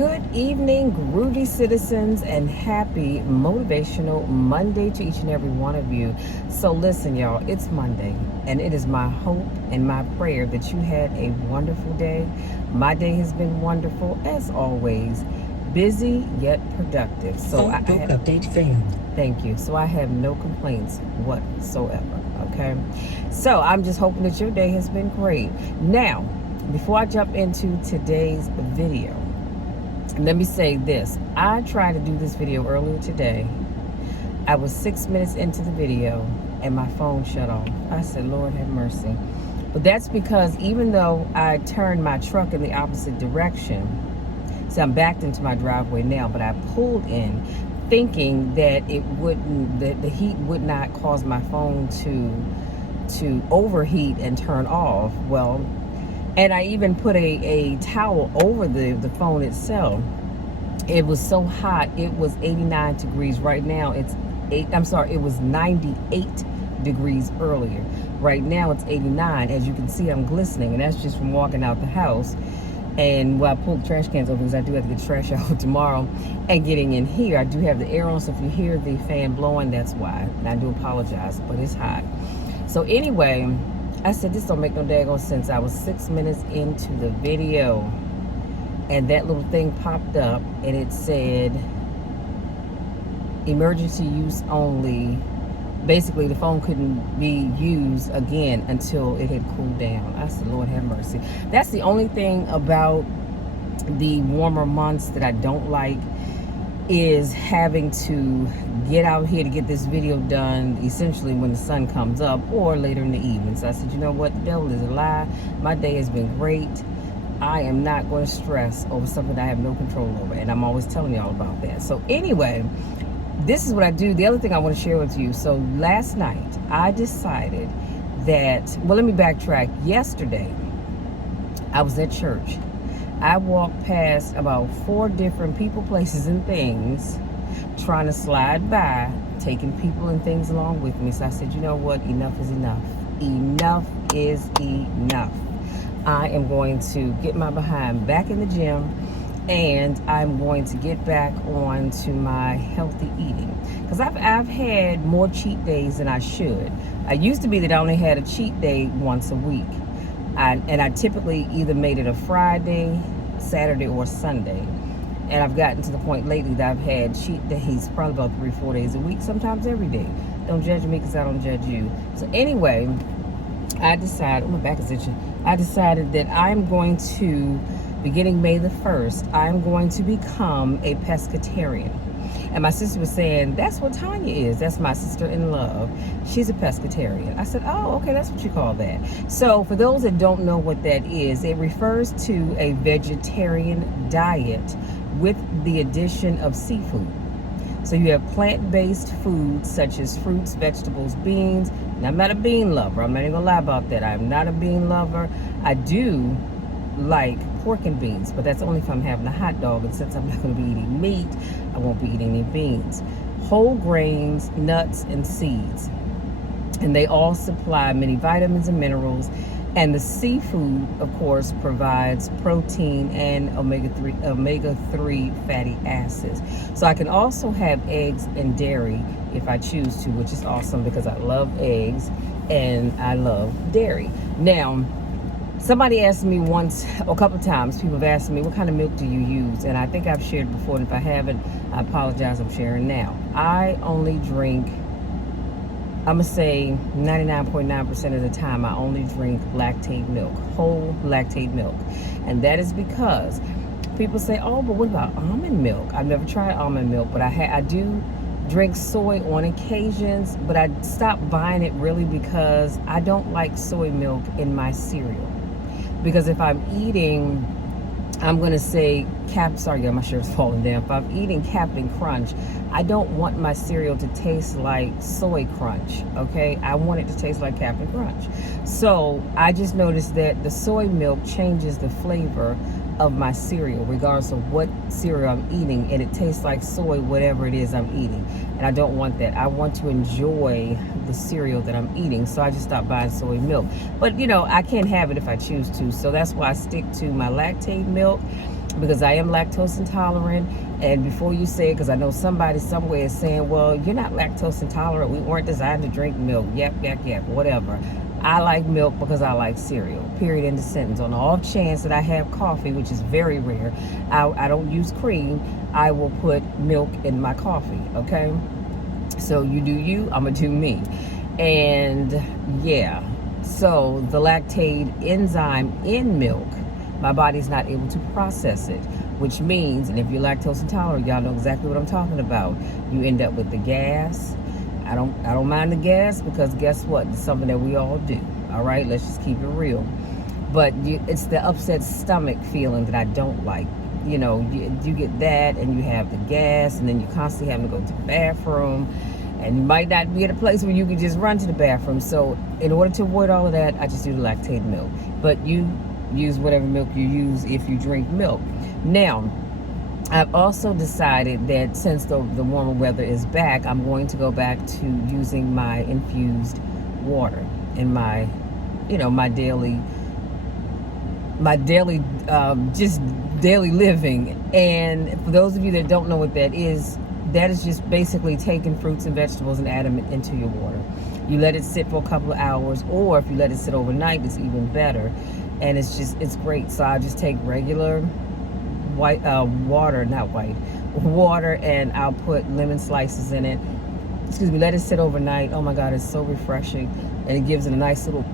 Good evening, Groovy citizens, and happy motivational Monday to each and every one of you. So listen, y'all, it's Monday, and it is my hope and my prayer that you had a wonderful day. My day has been wonderful, as always. Busy, yet productive. Update failed. Thank you. So I have no complaints whatsoever, okay? So I'm just hoping that your day has been great. Now, before I jump into today's video, let me say this. I tried to do this video earlier today. I was 6 minutes into the video and my phone shut off. I said, Lord have mercy. But that's because even though I turned my truck in the opposite direction, so I'm backed into my driveway now, but I pulled in thinking that the heat would not cause my phone to overheat and turn off. Well, and I even put a towel over the phone itself. It was so hot. It was 89 degrees. Right now it was 98 degrees earlier. Right now it's 89. As you can see, I'm glistening, and that's just from walking out the house. And I pulled the trash cans over because I do have to get trash out tomorrow. And getting in here, I do have the air on, so if you hear the fan blowing, that's why. And I do apologize, but it's hot. So anyway, I said, this don't make no daggone sense. I was 6 minutes into the video, and that little thing popped up, and it said, emergency use only. Basically, the phone couldn't be used again until it had cooled down. I said, Lord have mercy. That's the only thing about the warmer months that I don't like, is having to get out here to get this video done essentially when the sun comes up or later in the evening. So I said, you know what, the devil is a lie. My day has been great. I am not going to stress over something I have no control over, and I'm always telling y'all about that. So anyway, this is what I do. The other thing I want to share with you. So last night I decided that, well, let me backtrack. Yesterday I was at church. I walked past about 4 different people, places, and things, trying to slide by, taking people and things along with me. So I said, you know what? Enough is enough. Enough is enough. I am going to get my behind back in the gym, and I'm going to get back on to my healthy eating. Because I've had more cheat days than I should. I used to be that I only had a cheat day once a week. And I typically either made it a Friday, Saturday, or Sunday. And I've gotten to the point lately that I've had cheat days probably about 3-4 days a week, sometimes every day. Don't judge me because I don't judge you. So anyway, I decided, my back is itching. I decided that I'm going to, beginning May the 1st, I'm going to become a pescatarian. And my sister was saying, that's what Tanya is. That's my sister-in-law. She's a pescatarian. I said, oh, okay, that's what you call that. So for those that don't know what that is, it refers to a vegetarian diet with the addition of seafood. So you have plant-based foods such as fruits, vegetables, beans. Now, I'm not a bean lover. I'm not even going to lie about that. I'm not a bean lover. I do like pork and beans, but that's only if I'm having a hot dog, and since I'm not going to be eating meat, I won't be eating any beans. Whole grains, nuts, and seeds, and they all supply many vitamins and minerals, and the seafood, of course, provides protein and omega-3 fatty acids. So I can also have eggs and dairy if I choose to, which is awesome because I love eggs and I love dairy. Now, somebody asked me once, a couple of times, people have asked me, what kind of milk do you use? And I think I've shared before, and if I haven't, I apologize, I'm sharing now. I only drink, I'm going to say 99.9% of the time, I only drink lactate milk, whole lactate milk. And that is because people say, oh, but what about almond milk? I've never tried almond milk, but I do drink soy on occasions, but I stopped buying it really because I don't like soy milk in my cereal. Because if I'm eating, I'm going to say sorry, my shirt's falling down. If I'm eating Captain Crunch, I don't want my cereal to taste like Soy Crunch, okay? I want it to taste like Captain Crunch. So I just noticed that the soy milk changes the flavor of my cereal, regardless of what cereal I'm eating, and it tastes like soy, whatever it is I'm eating. And I don't want that. I want to enjoy the cereal that I'm eating, so I just stopped buying soy milk. But, you know, I can't have it if I choose to, so that's why I stick to my lactate milk. because I am lactose intolerant. And before you say it, because I know somebody somewhere is saying, well, you're not lactose intolerant. We weren't designed to drink milk. Yep, whatever. I like milk because I like cereal. Period. End of sentence. On the off chance that I have coffee, which is very rare, I don't use cream. I will put milk in my coffee. Okay. So you do you, I'm going to do me. And yeah, so the lactate enzyme in milk, my body's not able to process it, which means, and if you're lactose intolerant, y'all know exactly what I'm talking about. You end up with the gas. I don't mind the gas, because guess what? It's something that we all do. All right, let's just keep it real. But it's the upset stomach feeling that I don't like. You know, you get that, and you have the gas, and then you constantly having to go to the bathroom, and you might not be at a place where you can just run to the bathroom. So in order to avoid all of that, I just do the lactated milk. But you use whatever milk you use if you drink milk. Now, I've also decided that since the warmer weather is back, I'm going to go back to using my infused water in my, my daily just daily living. And for those of you that don't know what that is just basically taking fruits and vegetables and add them into your water. You let it sit for a couple of hours, or if you let it sit overnight, it's even better. And it's great. So I just take regular water, and I'll put lemon slices in it. Let it sit overnight. Oh my God, it's so refreshing, and it gives it a nice little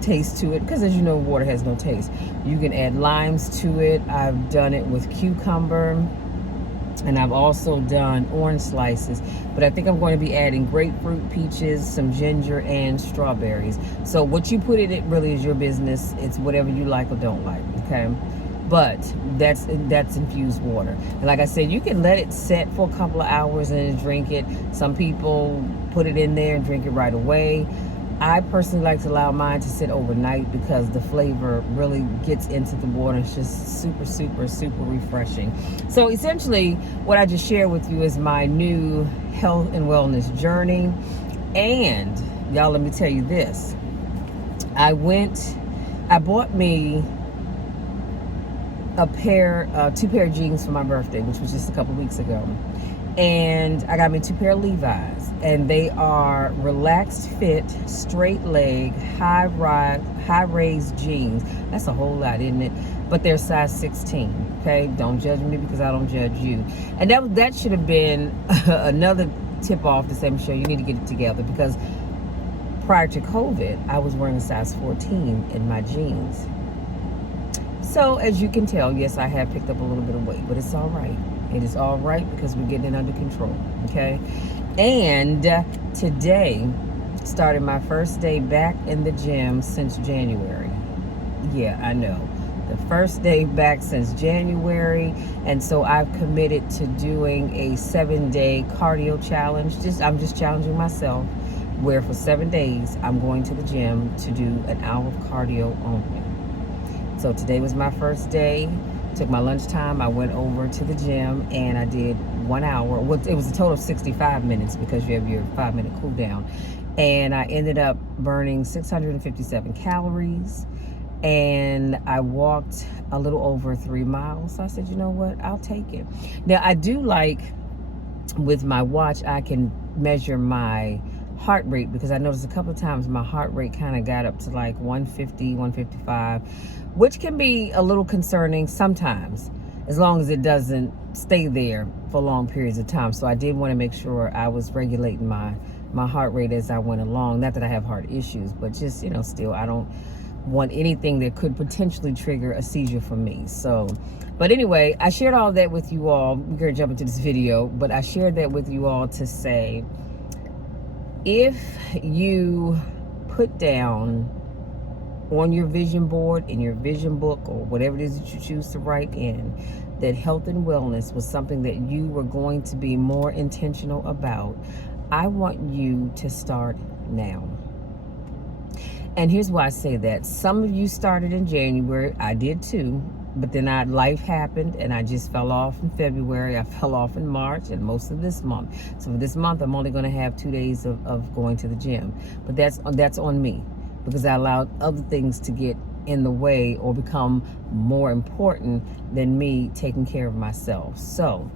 taste to it, because as you know, water has no taste. You can add limes to it. I've done it with cucumber, and I've also done orange slices, but I think I'm going to be adding grapefruit, peaches, some ginger, and strawberries. So what you put in it really is your business. It's whatever you like or don't like, okay? But that's infused water. And like I said, you can let it set for a couple of hours and then drink it. Some people put it in there and drink it right away. I personally like to allow mine to sit overnight, because the flavor really gets into the water. It's just super, super, super refreshing. So essentially, what I just shared with you is my new health and wellness journey. And y'all, let me tell you this. I bought me two pair of jeans for my birthday, which was just a couple weeks ago. And I got me 2 pair of Levi's, and they are relaxed fit, straight leg, high raised jeans. That's a whole lot, isn't it? But they're size 16. Okay, don't judge me, because I don't judge you. And that should have been another tip off to say, Michelle, you need to get it together, because prior to COVID, I was wearing a size 14 in my jeans. So as you can tell, yes, I have picked up a little bit of weight, but it's all right. It is all right, because we're getting it under control, okay? And today started my first day back in the gym since January. Yeah, I know. The first day back since January. And so I've committed to doing a 7-day cardio challenge. I'm just challenging myself, where for 7 days I'm going to the gym to do an hour of cardio only. So today was my first day. Took my lunchtime, I went over to the gym, and I did 1 hour. It was a total of 65 minutes, because you have your 5-minute cool down. And I ended up burning 657 calories, and I walked a little over 3 miles. So I said, you know what, I'll take it. Now, I do like, with my watch, I can measure my heart rate, because I noticed a couple of times my heart rate kind of got up to like 150, 155, which can be a little concerning sometimes, as long as it doesn't stay there for long periods of time. So I did want to make sure I was regulating my heart rate as I went along. Not that I have heart issues, but just, still, I don't want anything that could potentially trigger a seizure for me. So, but anyway, I shared all that with you all. We're going to jump into this video, but I shared that with you all to say, if you put down on your vision board, in your vision book, or whatever it is that you choose to write in, that health and wellness was something that you were going to be more intentional about, I want you to start now. And here's why I say that. Some of you started in January. I did too. But then life happened, and I just fell off in February. I fell off in March, and most of this month. So for this month, I'm only going to have 2 days of going to the gym. But that's on me, because I allowed other things to get in the way or become more important than me taking care of myself. So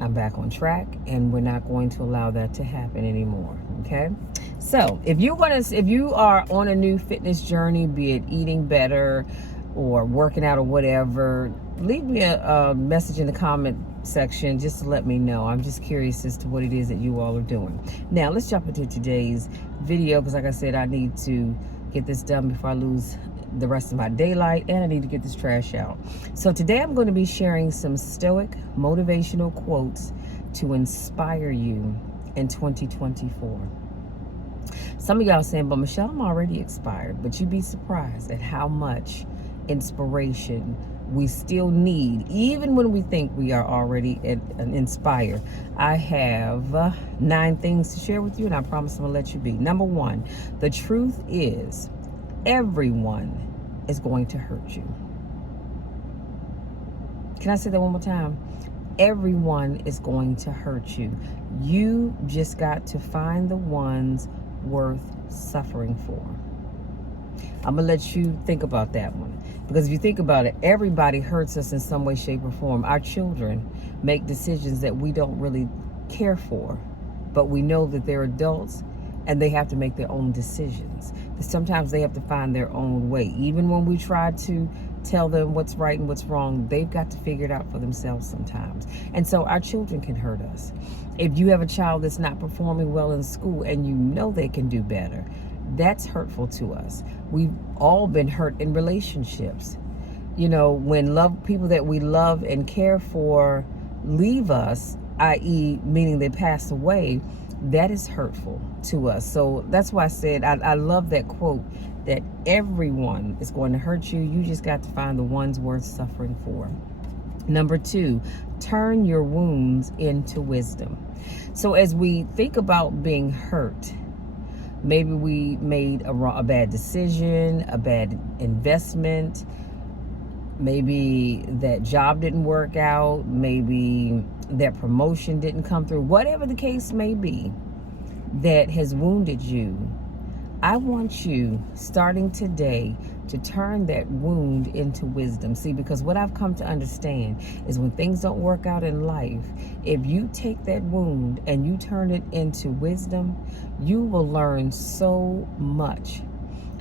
I'm back on track, and we're not going to allow that to happen anymore. Okay. So if you are on a new fitness journey, be it eating better or working out or whatever, leave me a message in the comment section just to let me know. I'm just curious as to what it is that you all are doing. Now let's jump into today's video, because like I said, I need to get this done before I lose the rest of my daylight, and I need to get this trash out. So today I'm going to be sharing some Stoic motivational quotes to inspire you in 2024. Some of y'all saying, but Michelle, I'm already expired. But you'd be surprised at how much inspiration we still need, even when we think we are already inspired. I have 9 things to share with you, and I promise I'm going to let you be. Number 1, the truth is, everyone is going to hurt you. Can I say that one more time? Everyone is going to hurt you. You just got to find the ones worth suffering for. I'm going to let you think about that one. Because if you think about it, everybody hurts us in some way, shape, or form. Our children make decisions that we don't really care for, but we know that they're adults and they have to make their own decisions. Sometimes they have to find their own way. Even when we try to tell them what's right and what's wrong, they've got to figure it out for themselves sometimes. And so our children can hurt us. If you have a child that's not performing well in school and you know they can do better, that's hurtful to us. We've all been hurt in relationships. You know, when people that we love and care for leave us, i.e. meaning they pass away, that is hurtful to us. So that's why I said I love that quote, that everyone is going to hurt you. You just got to find the ones worth suffering for. Number 2, turn your wounds into wisdom. So as we think about being hurt, maybe we made a bad decision, a bad investment, maybe that job didn't work out, maybe that promotion didn't come through, whatever the case may be that has wounded you. I want you, starting today, to turn that wound into wisdom. See, because what I've come to understand is when things don't work out in life, if you take that wound and you turn it into wisdom, you will learn so much,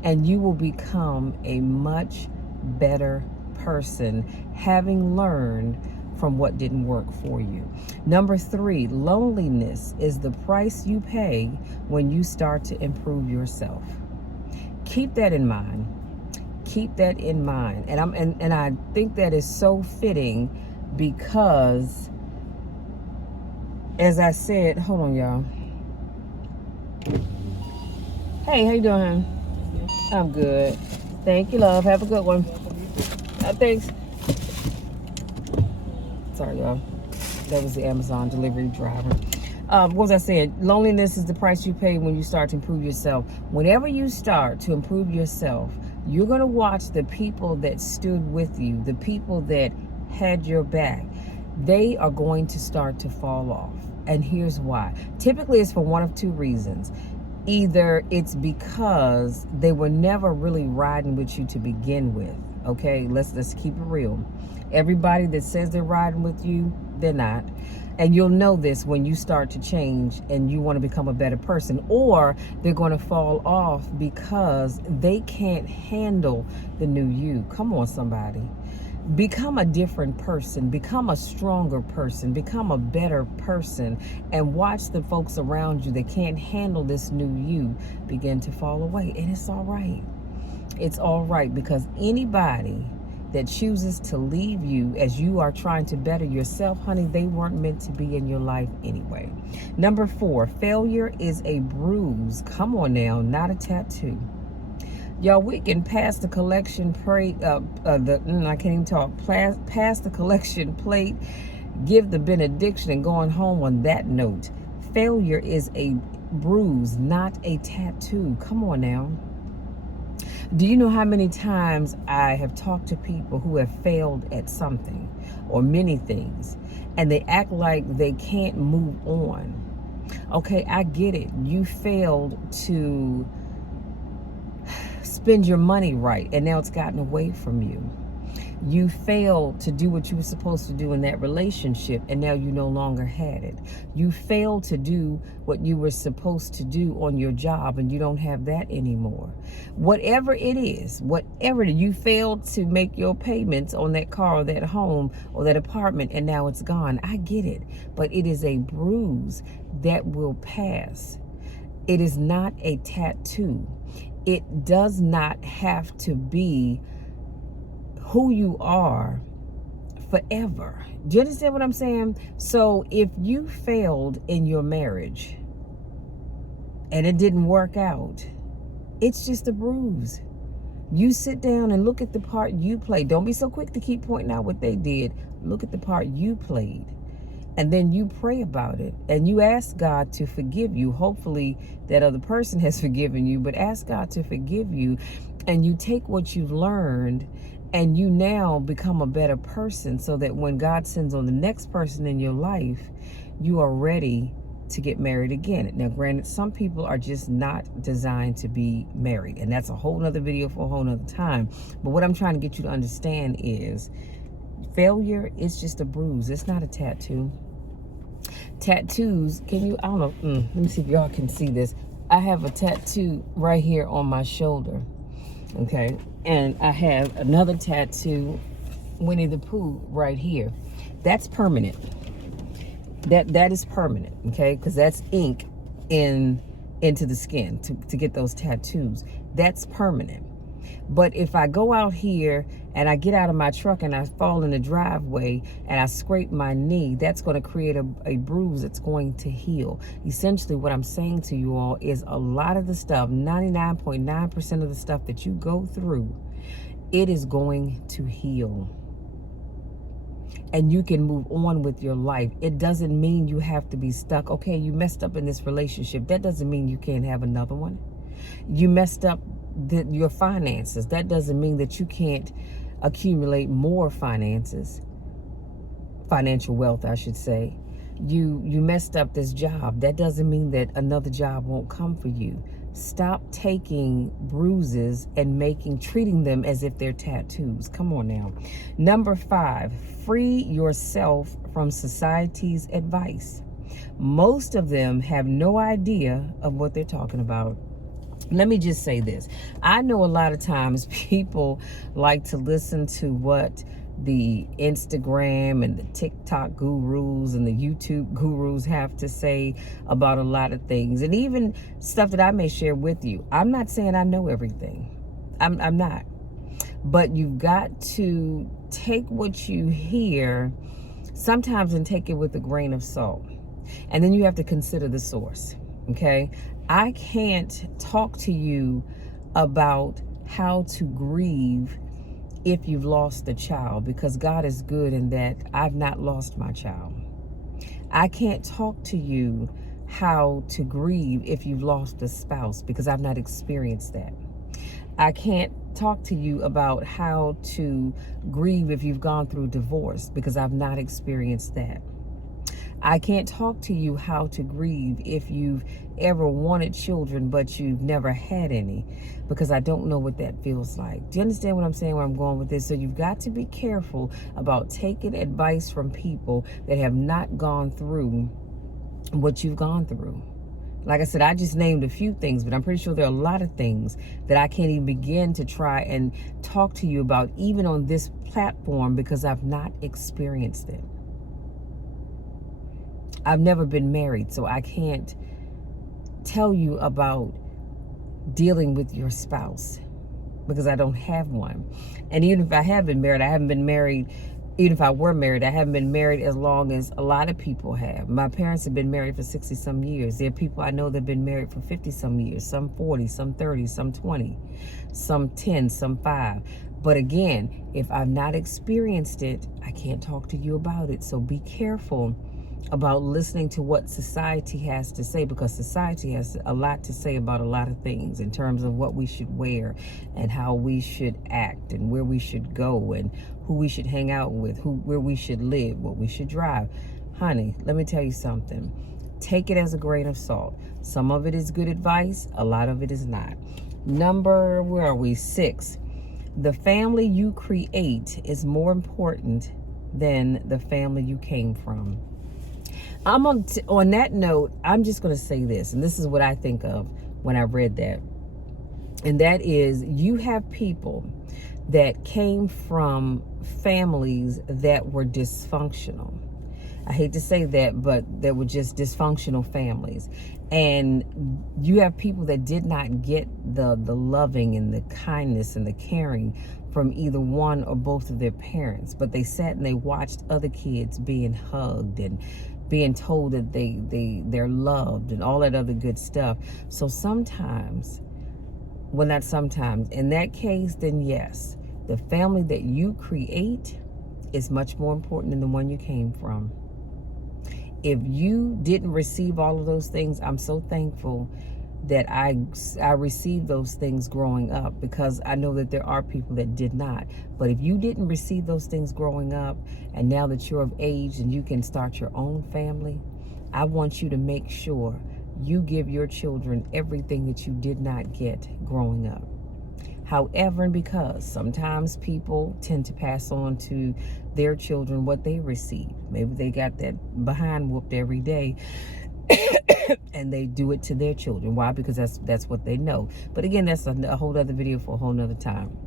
and you will become a much better person, having learned from what didn't work for you. Number 3, loneliness is the price you pay when you start to improve yourself. Keep that in mind. Keep that in mind. And I think that is so fitting, because as I said, hold on y'all. Hey, how you doing? I'm good. Thank you, love. Have a good one. Thanks. Sorry, y'all. That was the Amazon delivery driver. What was I saying? Loneliness is the price you pay when you start to improve yourself. Whenever you start to improve yourself, you're going to watch the people that stood with you, the people that had your back, they are going to start to fall off. And here's why. Typically, it's for one of 2 reasons. Either it's because they were never really riding with you to begin with. Okay, let's keep it real. Everybody that says they're riding with you, they're not. And you'll know this when you start to change and you want to become a better person, or they're going to fall off because they can't handle the new you. Come on, somebody. Become a different person, become a stronger person, become a better person, and watch the folks around you that can't handle this new you begin to fall away. And it's all right. It's all right, because anybody that chooses to leave you as you are trying to better yourself, honey, they weren't meant to be in your life anyway. Number 4, failure is a bruise. Come on now, not a tattoo. Y'all, we can pass the collection plate, I can't even talk, pass the collection plate, give the benediction, and going home on that note. Failure is a bruise, not a tattoo. Come on now. Do you know how many times I have talked to people who have failed at something or many things, and they act like they can't move on? Okay, I get it. You failed to spend your money right, and now it's gotten away from you. You failed to do what you were supposed to do in that relationship, and now you no longer had it. You failed to do what you were supposed to do on your job, and you don't have that anymore. Whatever it is, you failed to make your payments on that car or that home or that apartment, and now it's gone. I get it, but it is a bruise that will pass. It is not a tattoo. It does not have to be who you are forever. Do you understand what I'm saying? So if you failed in your marriage and it didn't work out, it's just a bruise. You sit down and look at the part you played. Don't be so quick to keep pointing out what they did. Look at the part you played. And then you pray about it and you ask God to forgive you. Hopefully that other person has forgiven you, but ask God to forgive you. And you take what you've learned and you now become a better person, so that when God sends on the next person in your life, you are ready to get married again. Now, granted, some people are just not designed to be married, and that's a whole nother video for a whole nother time. But what I'm trying to get you to understand is failure is just a bruise. It's not a tattoo. Tattoos, I don't know, let me see if y'all can see this. I have a tattoo right here on my shoulder, okay? And I have another tattoo, Winnie the Pooh, right here. That's permanent. That is permanent, okay? Because that's ink into the skin to get those tattoos. That's permanent. But if I go out here and I get out of my truck and I fall in the driveway and I scrape my knee, that's going to create a bruise that's going to heal. Essentially, what I'm saying to you all is a lot of the stuff, 99.9% of the stuff that you go through, it is going to heal. And you can move on with your life. It doesn't mean you have to be stuck. Okay, you messed up in this relationship. That doesn't mean you can't have another one. You messed up your finances. That doesn't mean that you can't accumulate more financial wealth, I should say. You messed up this job. That doesn't mean that another job won't come for you. Stop taking bruises and treating them as if they're tattoos. Come on now. Number 5, free yourself from society's advice. Most of them have no idea of what they're talking about. Let me just say this. I know a lot of times people like to listen to what the Instagram and the TikTok gurus and the YouTube gurus have to say about a lot of things, and even stuff that I may share with you. I'm not saying I know everything. I'm not. But you've got to take what you hear sometimes and take it with a grain of salt. And then you have to consider the source, okay? I can't talk to you about how to grieve if you've lost a child, because God is good in that I've not lost my child. I can't talk to you how to grieve if you've lost a spouse, because I've not experienced that. I can't talk to you about how to grieve if you've gone through divorce, because I've not experienced that. I can't talk to you how to grieve if you've ever wanted children but you've never had any, because I don't know what that feels like. Do you understand what I'm saying, where I'm going with this? So you've got to be careful about taking advice from people that have not gone through what you've gone through. Like I said, I just named a few things, but I'm pretty sure there are a lot of things that I can't even begin to try and talk to you about, even on this platform, because I've not experienced it. I've never been married, so I can't tell you about dealing with your spouse, because I don't have one. And even if I have been married, I haven't been married. Even if I were married, I haven't been married as long as a lot of people have. My parents have been married for 60 some years. There are people I know that have been married for 50 some years, some 40, some 30, some 20, some 10, some 5. But again, if I've not experienced it, I can't talk to you about it. So be careful about listening to what society has to say, because society has a lot to say about a lot of things in terms of what we should wear and how we should act and where we should go and who we should hang out with, where we should live, what we should drive. Honey, let me tell you something. Take it as a grain of salt. Some of it is good advice. A lot of it is not. Number, where are we? 6. The family you create is more important than the family you came from. On that note, I'm just going to say this, and this is what I think of when I read that. And that is, you have people that came from families that were dysfunctional. I hate to say that, but they were just dysfunctional families. And you have people that did not get the loving and the kindness and the caring from either one or both of their parents. But they sat and they watched other kids being hugged and being told that they're loved and all that other good stuff. So sometimes, well, not sometimes, in that case, then yes, the family that you create is much more important than the one you came from. If you didn't receive all of those things, I'm so thankful that I received those things growing up, because I know that there are people that did not. But if you didn't receive those things growing up, and now that you're of age and you can start your own family, I want you to make sure you give your children everything that you did not get growing up. However, and because sometimes people tend to pass on to their children what they received. Maybe they got that behind whooped every day and they do it to their children. Why? Because that's what they know. But again, that's a whole other video for a whole nother time.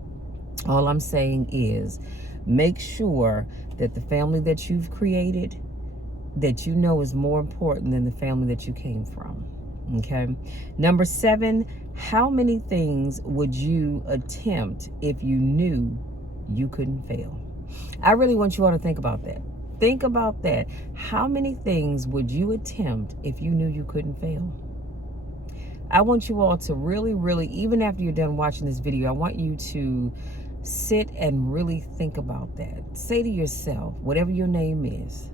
All I'm saying is, make sure that the family that you've created, that you know is more important than the family that you came from. Okay. Number 7, how many things would you attempt if you knew you couldn't fail? I really want you all to think about that. Think about that. How many things would you attempt if you knew you couldn't fail? I want you all to really, even after you're done watching this video, I want you to sit and really think about that. Say to yourself, whatever your name is,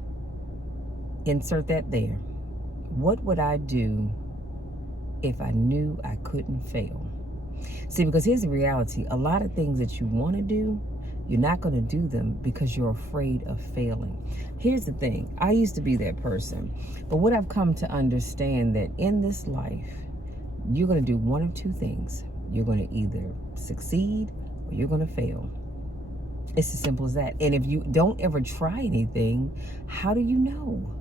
insert that there. What would I do if I knew I couldn't fail? See, because here's the reality. A lot of things that you want to do, you're not going to do them because you're afraid of failing. Here's the thing. I used to be that person. But what I've come to understand, that in this life, you're going to do one of two things. You're going to either succeed or you're going to fail. It's as simple as that. And if you don't ever try anything, how do you know?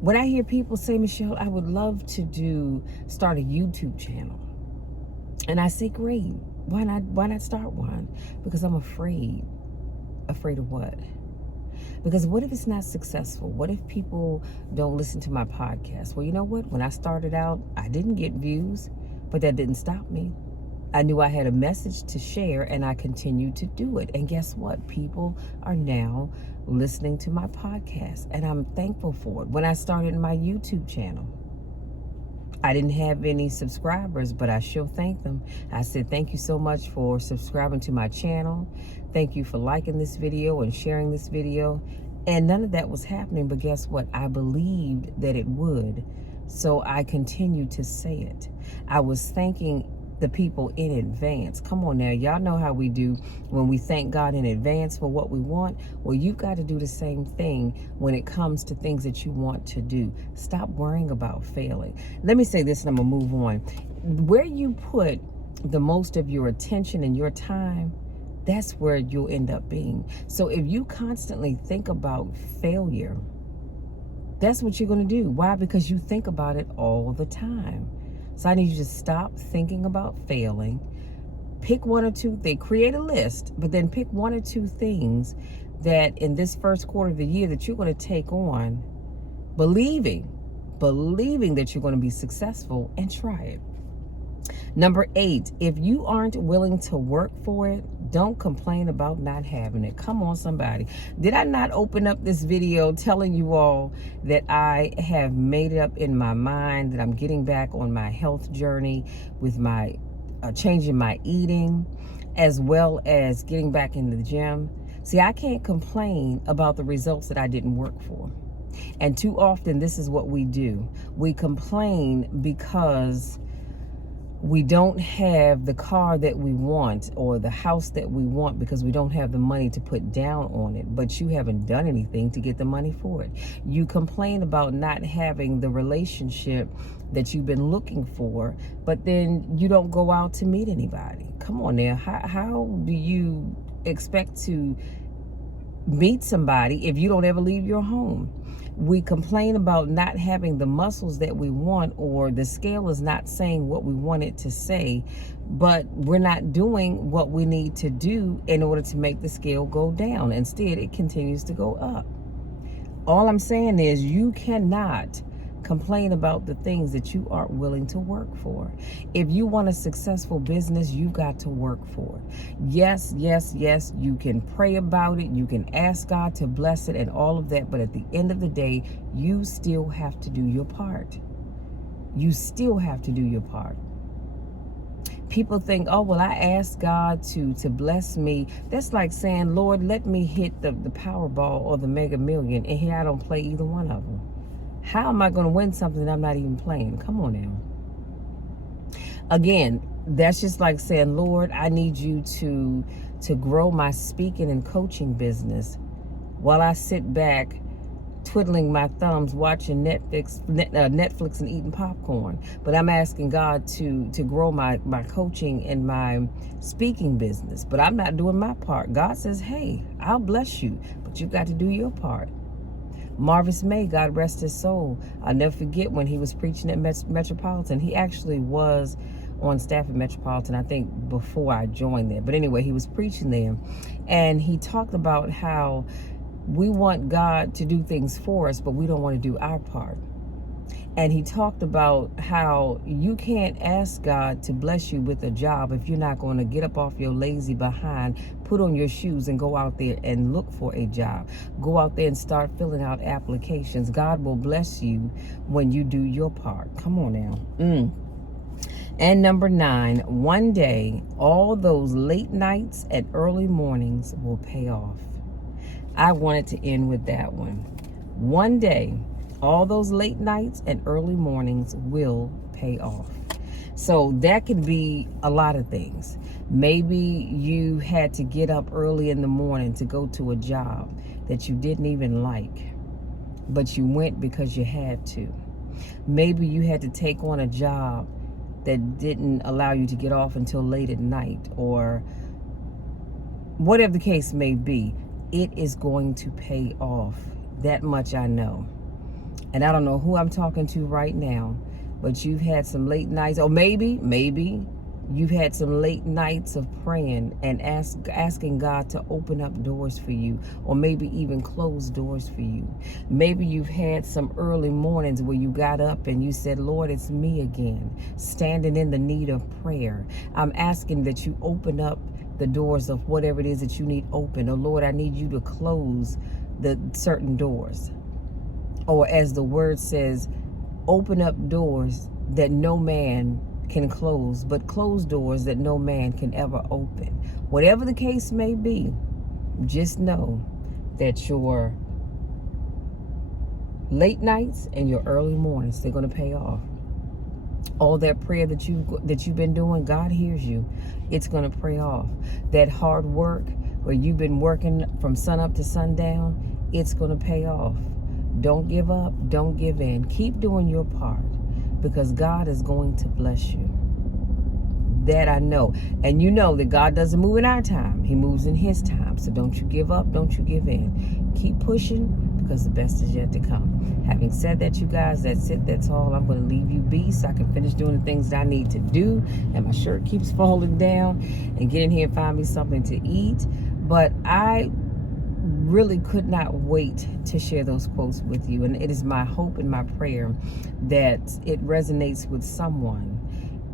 When I hear people say, Michelle, I would love to start a YouTube channel. And I say, great. Why not start one? Because I'm afraid. Afraid of what? Because what if it's not successful? What if people don't listen to my podcast? Well, you know what? When I started out, I didn't get views, but that didn't stop me. I knew I had a message to share, and I continued to do it. And guess what? People are now listening to my podcast, and I'm thankful for it. When I started my YouTube channel, I didn't have any subscribers, but I sure thanked them. I said, thank you so much for subscribing to my channel. Thank you for liking this video and sharing this video. And none of that was happening, but guess what? I believed that it would. So I continued to say it. I was thanking the people in advance. Come on now, y'all know how we do when we thank God in advance for what we want. Well, you've got to do the same thing when it comes to things that you want to do. Stop worrying about failing. Let me say this and I'm gonna move on. Where you put the most of your attention and your time, that's where you'll end up being. So if you constantly think about failure, that's what you're going to do. Why? Because you think about it all the time. So I need you to stop thinking about failing. Pick one or two things. Create a list, but then pick one or two things that in this first quarter of the year that you're going to take on, believing that you're going to be successful, and try it. Number 8, if you aren't willing to work for it, don't complain about not having it. Come on, somebody. Did I not open up this video telling you all that I have made it up in my mind that I'm getting back on my health journey with my changing my eating, as well as getting back into the gym? See, I can't complain about the results that I didn't work for. And too often, this is what we do. We complain because We don't have the car that we want or the house that we want because we don't have the money to put down on it, but you haven't done anything to get the money for it. You complain about not having the relationship that you've been looking for, but then you don't go out to meet anybody. Come on now. How do you expect to meet somebody if you don't ever leave your home? We complain about not having the muscles that we want, or the scale is not saying what we want it to say, but we're not doing what we need to do in order to make the scale go down. Instead, it continues to go up. All I'm saying is you cannot complain about the things that you aren't willing to work for. If you want a successful business, you got to work for it. Yes, you can pray about it, you can ask God to bless it and all of that, but at the end of the day, you still have to do your part. You still have to do your part. People think, oh, well, I asked God to bless me. That's like saying, Lord, let me hit the Powerball or the Mega Million, and here I don't play either one of them. How am I going to win something that I'm not even playing? Come on now. Again, that's just like saying, Lord, I need you to grow my speaking and coaching business while I sit back twiddling my thumbs watching Netflix and eating popcorn. But I'm asking God to grow my coaching and my speaking business. But I'm not doing my part. God says, hey, I'll bless you, but you got to do your part. Marvis May, God rest his soul. I'll never forget when he was preaching at Metropolitan. He actually was on staff at Metropolitan, I think, before I joined there. But anyway, he was preaching there. And he talked about how we want God to do things for us, but we don't want to do our part. And he talked about how you can't ask God to bless you with a job if you're not going to get up off your lazy behind, put on your shoes and go out there and look for a job. Go out there and start filling out applications. God will bless you when you do your part. Come on now. And number 9, one day, all those late nights and early mornings will pay off. I wanted to end with that one. One day, all those late nights and early mornings will pay off. So that can be a lot of things. Maybe you had to get up early in the morning to go to a job that you didn't even like, but you went because you had to. Maybe you had to take on a job that didn't allow you to get off until late at night, or whatever the case may be. It is going to pay off. That much I know. And I don't know who I'm talking to right now, but you've had some late nights, or maybe you've had some late nights of praying and asking God to open up doors for you, or maybe even close doors for you. Maybe you've had some early mornings where you got up and you said, Lord, it's me again, standing in the need of prayer. I'm asking that you open up the doors of whatever it is that you need open. Or Lord, I need you to close the certain doors. Or as the word says, open up doors that no man can close, but close doors that no man can ever open. Whatever the case may be, just know that your late nights and your early mornings, they're going to pay off. All that prayer that you've been doing, God hears you. It's going to pay off. That hard work where you've been working from sun up to sundown, it's going to pay off. Don't give up. Don't give in. Keep doing your part, because God is going to bless you. That I know. And you know that God doesn't move in our time. He moves in his time. So don't you give up. Don't you give in. Keep pushing, because the best is yet to come. Having said that, you guys, that's it. That's all. I'm going to leave you be so I can finish doing the things that I need to do. And my shirt keeps falling down. And get in here and find me something to eat. But I really could not wait to share those quotes with you. And it is my hope and my prayer that it resonates with someone,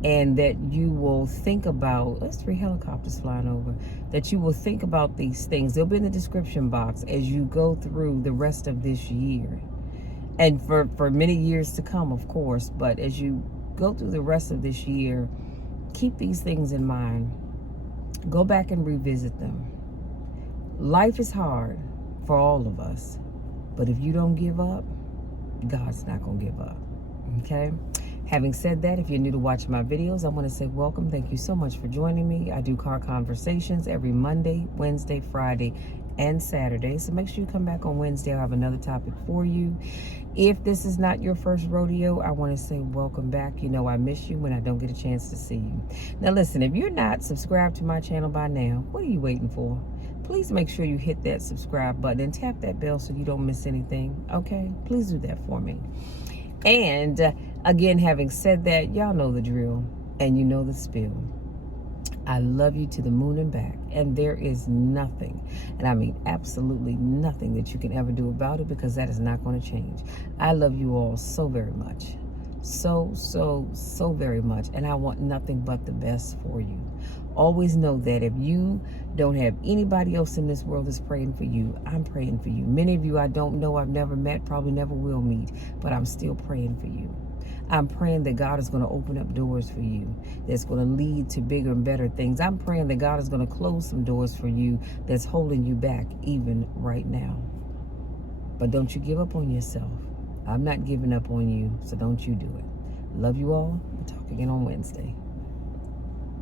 and that you will think about, there's 3 helicopters flying over, that you will think about these things. They'll be in the description box as you go through the rest of this year. And for many years to come, of course. But as you go through the rest of this year, keep these things in mind. Go back and revisit them. Life is hard for all of us. But if you don't give up, God's not going to give up. Okay? Having said that, if you're new to watching my videos, I want to say welcome. Thank you so much for joining me. I do car conversations every Monday, Wednesday, Friday, and Saturday. So make sure you come back on Wednesday. I'll have another topic for you. If this is not your first rodeo, I want to say welcome back. You know I miss you when I don't get a chance to see you. Now listen, if you're not subscribed to my channel by now, what are you waiting for? Please make sure you hit that subscribe button and tap that bell so you don't miss anything, okay? Please do that for me. And again, having said that, y'all know the drill and you know the spiel. I love you to the moon and back, and there is nothing, and I mean absolutely nothing that you can ever do about it, because that is not going to change. I love you all so very much. So very much, and I want nothing but the best for you. Always know that if you don't have anybody else in this world that's praying for you, I'm praying for you. Many of you I don't know, I've never met, probably never will meet, but I'm still praying for you. I'm praying that God is going to open up doors for you that's going to lead to bigger and better things. I'm praying that God is going to close some doors for you that's holding you back even right now. But don't you give up on yourself. I'm not giving up on you, so don't you do it. Love you all. We'll talk again on Wednesday.